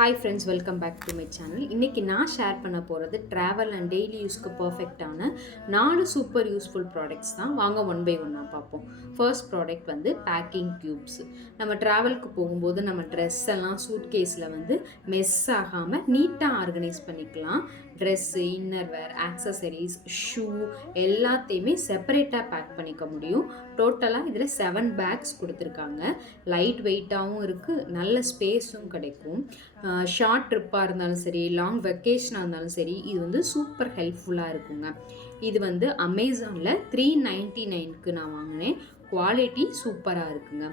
Hi friends, welcome back to my channel. இன்றைக்கி நான் share பண்ண போகிறது ட்ராவல் அண்ட் டெய்லி யூஸ்க்கு பர்ஃபெக்டான 4 சூப்பர் யூஸ்ஃபுல் ப்ராடக்ட்ஸ் தான். வாங்க ஒன் பை ஒன்னாக பார்ப்போம். ஃபர்ஸ்ட் ப்ராடக்ட் வந்து பேக்கிங் க்யூப்ஸ். நம்ம ட்ராவலுக்கு போகும்போது நம்ம ட்ரெஸ் எல்லாம் சூட்கேஸில் வந்து மெஸ் ஆகாமல் நீட்டாக ஆர்கனைஸ் பண்ணிக்கலாம். ட்ரெஸ்ஸு, இன்னர்வேர், ஆக்சசரிஸ், ஷூ எல்லாத்தையுமே செப்பரேட்டாக பேக் பண்ணிக்க முடியும். டோட்டலாக இதில் 7 பேக்ஸ் கொடுத்துருக்காங்க. லைட் வெயிட்டாகவும் இருக்குது, நல்ல ஸ்பேஸும் கிடைக்கும். ஷார்ட் ட்ரிப்பாக இருந்தாலும் சரி, லாங் வெக்கேஷனாக இருந்தாலும் சரி, இது வந்து சூப்பர் ஹெல்ப்ஃபுல்லாக இருக்குங்க. இது வந்து அமேசானில் 399க்கு நான் வாங்கினேன். குவாலிட்டி சூப்பராக இருக்குங்க.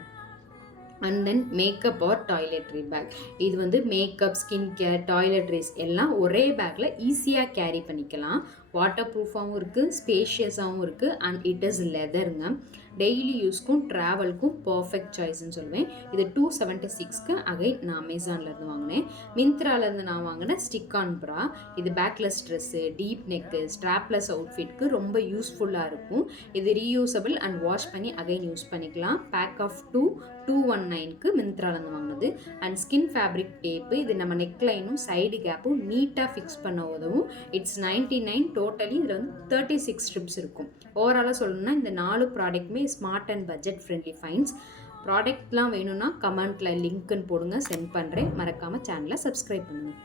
And then makeup or toiletry bag. இது வந்து மேக்கப், ஸ்கின் கேர், டாய்லெட்ரிஸ் எல்லாம் ஒரே பேக்கில் ஈஸியாக கேரி பண்ணிக்கலாம். வாட்டர் ப்ரூஃபாகவும் இருக்குது, ஸ்பேஷியஸாகவும் இருக்குது, அண்ட் இட் இஸ் லெதருங்க. டெய்லி யூஸ்க்கும் ட்ராவல்க்கும் பர்ஃபெக்ட் சாய்ஸ்ன்னு சொல்லுவேன். இது 276க்கு அகைன் நான் அமேசான்லேருந்து வாங்கினேன். மிந்த்ராலேருந்து நான் வாங்கினேன் ஸ்டிக் ஆன் ப்ரா. இது backless dress, deep neck, strapless அவுட்ஃபிட்க்கு ரொம்ப யூஸ்ஃபுல்லாக இருக்கும். இது ரீயூசபிள் அண்ட் வாஷ் பண்ணி அகைன் யூஸ் பண்ணிக்கலாம். பேக் ஆஃப் 219க்கு மிந்த்ராலேருந்து வாங்கினது. And skin fabric tape. இது நம்ம நெக்லைனும் சைடு கேப்பும் நீட்டாக ஃபிக்ஸ் பண்ண உதவும். இட்ஸ் 99. டோட்டலி இதில் வந்து 36 ஸ்ட்ரிப்ஸ் இருக்கும். ஓவராலாக சொல்லணும்னா இந்த 4 ப்ராடக்ட்டுமே smart and budget friendly finds. ப்ராடக்ட்லாம் வேணும்னா கமெண்ட்டில் லிங்க்குன்னு போடுங்க, சென்ட் பண்ணுறேன். மறக்காமல் சேனலை சப்ஸ்கிரைப் பண்ணுங்கள்.